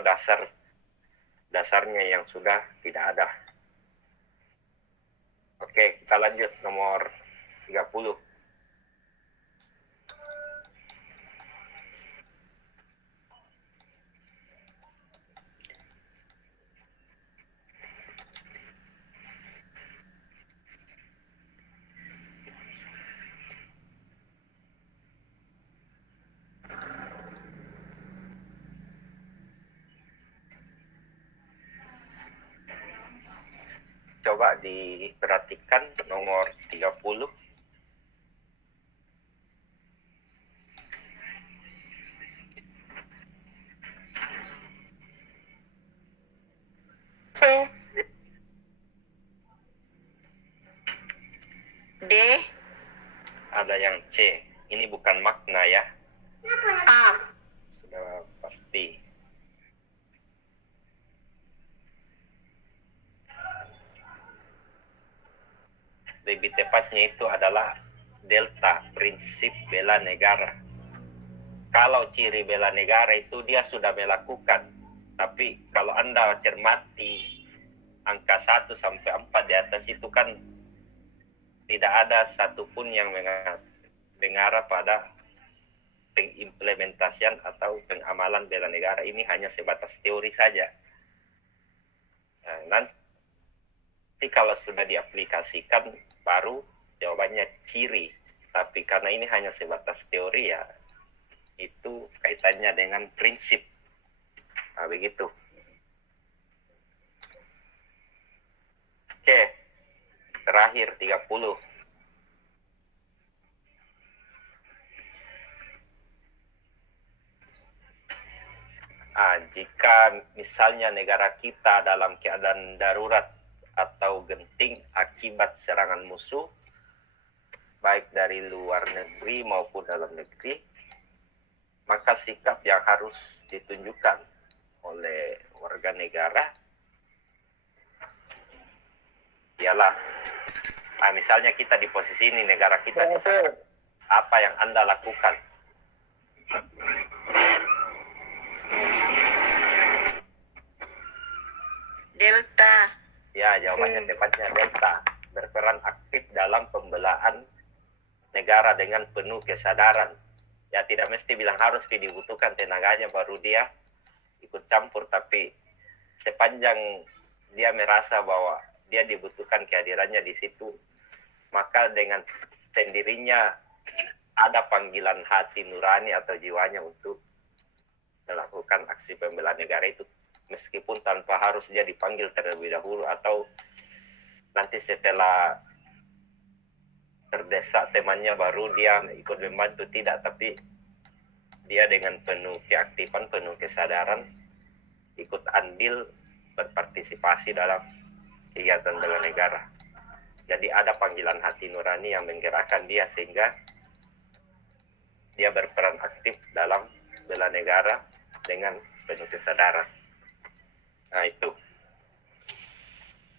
dasarnya yang sudah tidak ada. Oke, kita lanjut nomor 30. Coba diperhatikan nomor 30. C. D. Ada yang C. Ini bukan makna ya, A. sudah pasti. Lebih tepatnya itu adalah delta, prinsip bela negara. Kalau ciri bela negara itu dia sudah melakukan, tapi kalau Anda cermati angka 1 sampai 4 di atas itu kan tidak ada satupun yang mengarah pada pengimplementasian atau pengamalan bela negara. Ini hanya sebatas teori saja. Nah, nanti kalau sudah diaplikasikan baru jawabannya ciri. Tapi karena ini hanya sebatas teori ya, itu kaitannya dengan prinsip. Nah, begitu. Oke, terakhir 30. Jika misalnya negara kita dalam keadaan darurat atau genting akibat serangan musuh, baik dari luar negeri maupun dalam negeri, maka sikap yang harus ditunjukkan oleh warga negara ialah, misalnya kita di posisi ini, negara kita diserang, apa yang Anda lakukan? Delta. Ya, jawabannya tepatnya delta. Berperan aktif dalam pembelaan negara dengan penuh kesadaran. Ya, tidak mesti bilang harus dibutuhkan tenaganya baru dia ikut campur, tapi sepanjang dia merasa bahwa dia dibutuhkan kehadirannya di situ, maka dengan sendirinya ada panggilan hati nurani atau jiwanya untuk melakukan aksi pembelaan negara itu, meskipun tanpa harus dia dipanggil terlebih dahulu atau nanti setelah terdesak temannya baru dia ikut membantu, tidak, tapi dia dengan penuh keaktifan, penuh kesadaran ikut andil berpartisipasi dalam kegiatan bela negara. Jadi ada panggilan hati nurani yang menggerakkan dia sehingga dia berperan aktif dalam bela negara dengan penuh kesadaran. Nah, itu.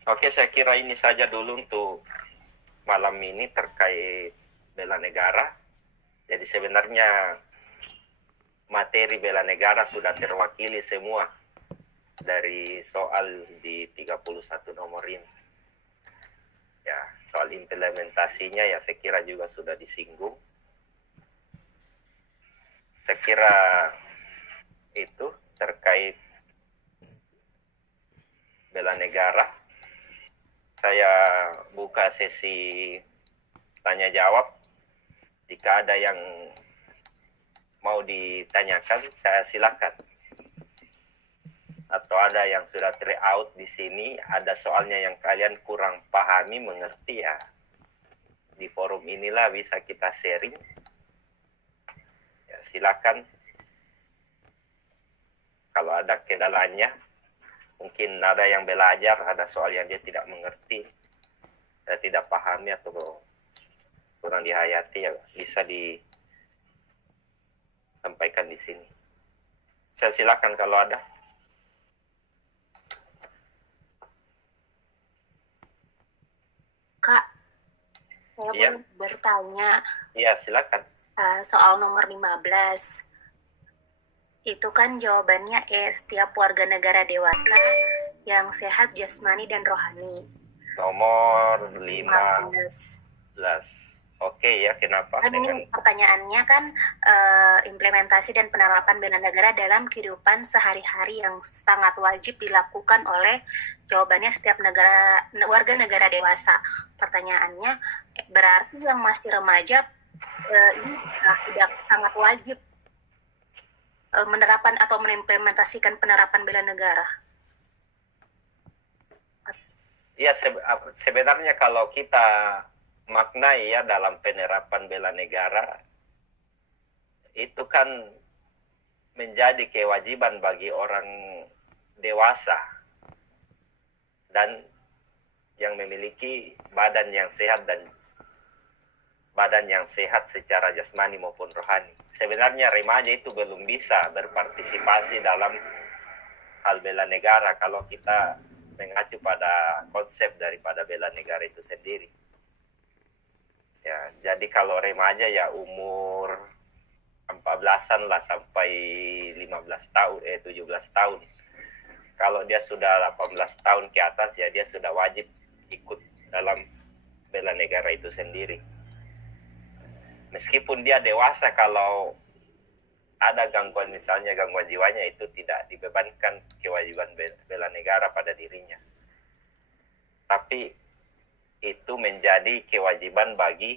Oke, saya kira ini saja dulu untuk malam ini terkait bela negara. Jadi sebenarnya materi bela negara sudah terwakili semua dari soal di 31 nomor ini. Ya, soal implementasinya ya saya kira juga sudah disinggung. Saya kira itu terkait bela negara. Saya buka sesi tanya jawab. Jika ada yang mau ditanyakan, saya silakan. Atau ada yang sudah try-out di sini, ada soalnya yang kalian kurang pahami, mengerti ya. Di forum inilah bisa kita sharing. Ya, silakan. Kalau ada kendalanya, mungkin ada yang belajar, ada soal yang dia tidak mengerti, tidak pahami atau kurang dihayati, ya bisa disampaikan di sini. Saya silakan kalau ada. Kak, saya Iya. boleh bertanya Iya, silakan. soal nomor 15. Itu kan jawabannya setiap warga negara dewasa yang sehat jasmani dan rohani. Nomor 15. 15. Oke ya, kenapa? Kan ini pertanyaannya kan implementasi dan penerapan bela negara dalam kehidupan sehari-hari yang sangat wajib dilakukan oleh, jawabannya setiap warga negara dewasa. Pertanyaannya, berarti yang masih remaja ini tidak sangat wajib menerapkan atau mengimplementasikan penerapan bela negara. Ya, sebenarnya kalau kita maknai ya dalam penerapan bela negara, itu kan menjadi kewajiban bagi orang dewasa dan yang memiliki badan yang sehat dan badan yang sehat secara jasmani maupun rohani. Sebenarnya remaja itu belum bisa berpartisipasi dalam hal bela negara kalau kita mengacu pada konsep daripada bela negara itu sendiri. Ya, jadi kalau remaja ya umur 14-an lah sampai 15 tahun, 17 tahun. Kalau dia sudah 18 tahun ke atas ya dia sudah wajib ikut dalam bela negara itu sendiri. Meskipun dia dewasa, kalau ada gangguan, misalnya gangguan jiwanya, itu tidak dibebankan kewajiban bela negara pada dirinya. Tapi itu menjadi kewajiban bagi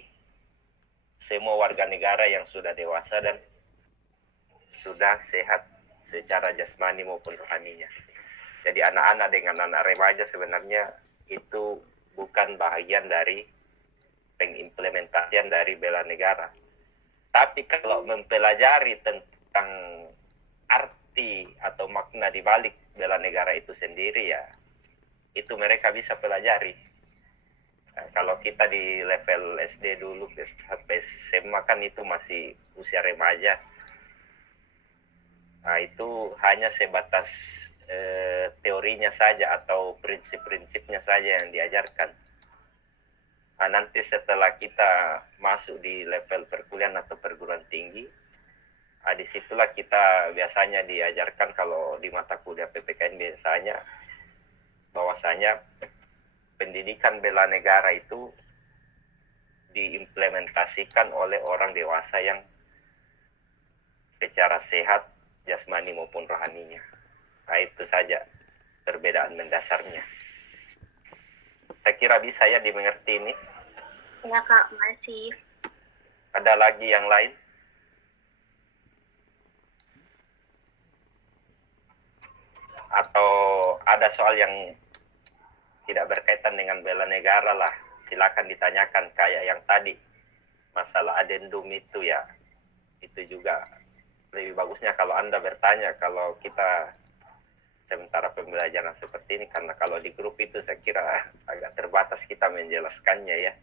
semua warga negara yang sudah dewasa dan sudah sehat secara jasmani maupun rohaninya. Jadi anak-anak dengan anak remaja sebenarnya itu bukan bagian dari pengimplementasian dari bela negara. Tapi kalau mempelajari tentang arti atau makna di balik bela negara itu sendiri, ya itu mereka bisa pelajari. Nah, kalau kita di level SD dulu sampai SMA kan itu masih usia remaja. Nah, itu hanya sebatas teorinya saja atau prinsip-prinsipnya saja yang diajarkan. Nah, nanti setelah kita masuk di level perkuliahan atau perguruan tinggi, disitulah kita biasanya diajarkan, kalau di mata kuliah PPKN biasanya, bahwasanya pendidikan bela negara itu diimplementasikan oleh orang dewasa yang secara sehat jasmani maupun rohaninya. Nah, itu saja perbedaan mendasarnya. Saya kira bisa ya dimengerti ini. Ya Kak, masih. Ada lagi yang lain? Atau ada soal yang tidak berkaitan dengan bela negara lah, silakan ditanyakan. Kayak yang tadi, masalah adendum itu ya, itu juga lebih bagusnya kalau Anda bertanya kalau kita sementara pembelajaran seperti ini, karena kalau di grup itu saya kira agak terbatas kita menjelaskannya ya.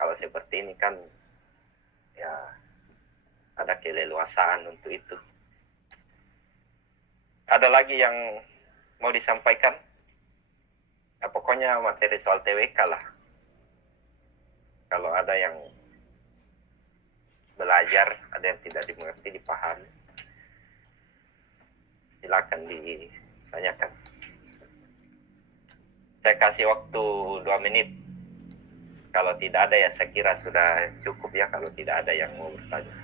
Kalau seperti ini kan ya ada keleluasaan untuk itu. Ada lagi yang mau disampaikan? Ya, pokoknya materi soal TWK lah. Kalau ada yang belajar, ada yang tidak dimengerti, dipahami, silakan ditanyakan. Saya kasih waktu 2 menit. Kalau tidak ada ya saya kira sudah cukup ya, kalau tidak ada yang mau bertanya.